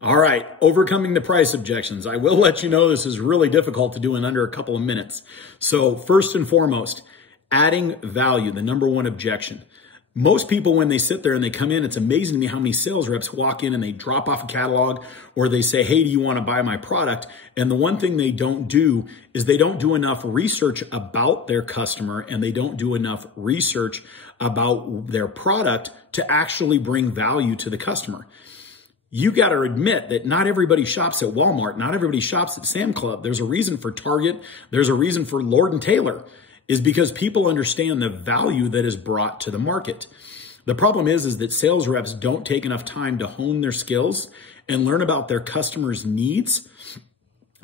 All right, overcoming the price objections. I will let you know this is really difficult to do in under a couple of minutes. So first and foremost, adding value, the number one objection. Most people, when they sit there and they come in, it's amazing to me how many sales reps walk in and they drop off a catalog or they say, hey, do you want to buy my product? And the one thing they don't do is they don't do enough research about their customer and they don't do enough research about their product to actually bring value to the customer. You got to admit that not everybody shops at Walmart. Not everybody shops at Sam Club. There's a reason for Target. There's a reason for Lord & Taylor, is because people understand the value that is brought to the market. The problem is that sales reps don't take enough time to hone their skills and learn about their customers' needs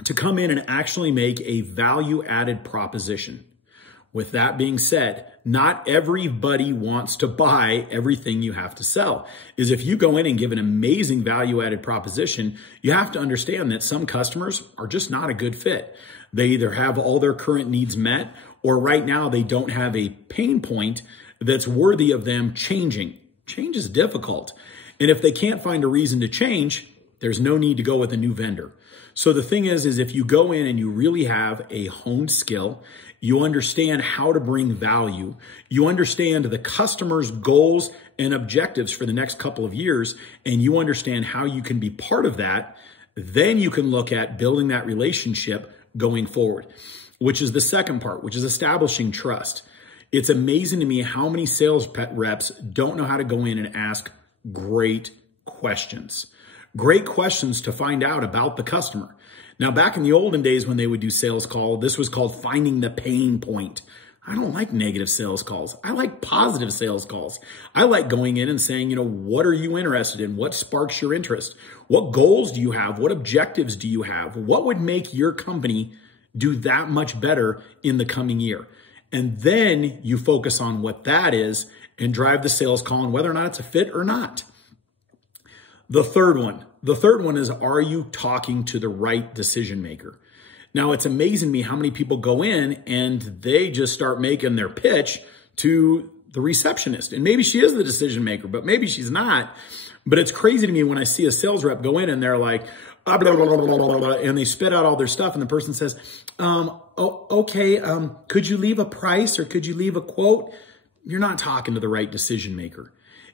to come in and actually make a value-added proposition. With that being said, not everybody wants to buy everything you have to sell. Is if you go in and give an amazing value-added proposition, you have to understand that some customers are just not a good fit. They either have all their current needs met, or right now they don't have a pain point that's worthy of them changing. Change is difficult. And if they can't find a reason to change, there's no need to go with a new vendor. So the thing is if you go in and you really have a honed skill, you understand how to bring value, you understand the customer's goals and objectives for the next couple of years, and you understand how you can be part of that, then you can look at building that relationship going forward, which is the second part, which is establishing trust. It's amazing to me how many sales reps don't know how to go in and ask great questions. Great questions to find out about the customer. Now, back in the olden days when they would do sales call, this was called finding the pain point. I don't like negative sales calls. I like positive sales calls. I like going in and saying, what are you interested in? What sparks your interest? What goals do you have? What objectives do you have? What would make your company do that much better in the coming year? And then you focus on what that is and drive the sales call and whether or not it's a fit or not. The third one is, are you talking to the right decision maker? Now, it's amazing to me how many people go in and they just start making their pitch to the receptionist. And maybe she is the decision maker, but maybe she's not. But it's crazy to me when I see a sales rep go in and they're like, blah, blah, blah, blah, blah, blah, and they spit out all their stuff. And the person says, could you leave a price or could you leave a quote? You're not talking to the right decision maker.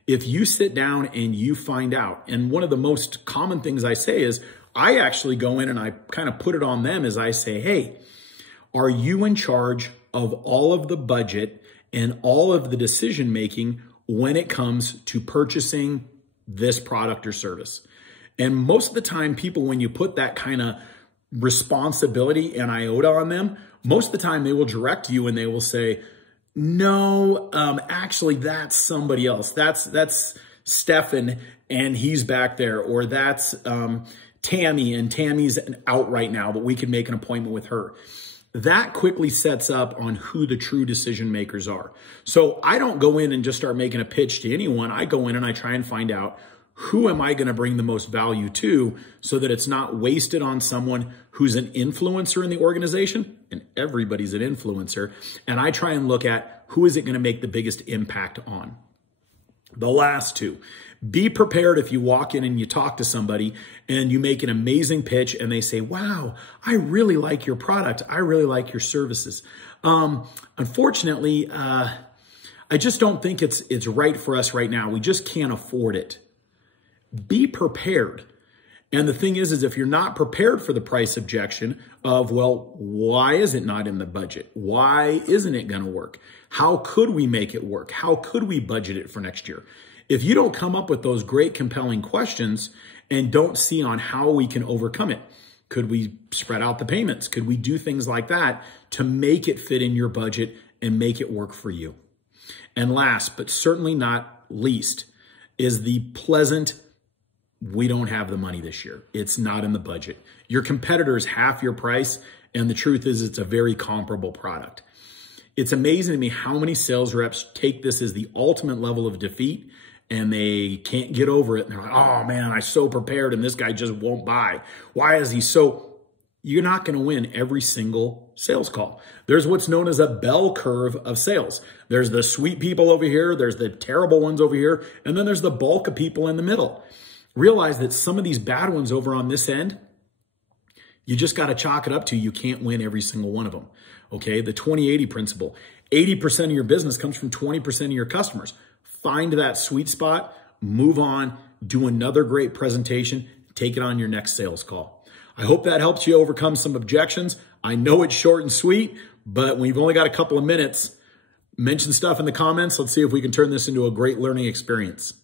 If you sit down and you find out, and one of the most common things I say is, I actually go in and I kind of put it on them as I say, hey, are you in charge of all of the budget and all of the decision making when it comes to purchasing this product or service? And most of the time, people, when you put that kind of responsibility and iota on them, most of the time they will direct you and they will say, no, actually, that's somebody else. That's Stefan, and he's back there. Or that's Tammy, and Tammy's out right now, but we can make an appointment with her. That quickly sets up on who the true decision makers are. So I don't go in and just start making a pitch to anyone. I go in and I try and find out, who am I going to bring the most value to so that it's not wasted on someone who's an influencer in the organization? And everybody's an influencer. And I try and look at who is it going to make the biggest impact on. The last two, be prepared if you walk in and you talk to somebody and you make an amazing pitch and they say, wow, I really like your product. I really like your services. Unfortunately, I just don't think it's right for us right now. We just can't afford it. Be prepared. And the thing is if you're not prepared for the price objection of, well, why is it not in the budget? Why isn't it going to work? How could we make it work? How could we budget it for next year? If you don't come up with those great, compelling questions and don't see on how we can overcome it, could we spread out the payments? Could we do things like that to make it fit in your budget and make it work for you? And last, but certainly not least, is the pleasant, we don't have the money this year. It's not in the budget. Your competitor is half your price, and the truth is it's a very comparable product. It's amazing to me how many sales reps take this as the ultimate level of defeat, and they can't get over it. And they're like, oh man, I'm so prepared, and this guy just won't buy. Why is he so? You're not going to win every single sales call. There's what's known as a bell curve of sales. There's the sweet people over here, there's the terrible ones over here, and then there's the bulk of people in the middle. realize that some of these bad ones over on this end, you just got to chalk it up to you can't win every single one of them. Okay, the 20-80 principle. 80% of your business comes from 20% of your customers. Find that sweet spot, move on, do another great presentation, take it on your next sales call. I hope that helps you overcome some objections. I know it's short and sweet, but we've only got a couple of minutes. Mention stuff in the comments. Let's see if we can turn this into a great learning experience.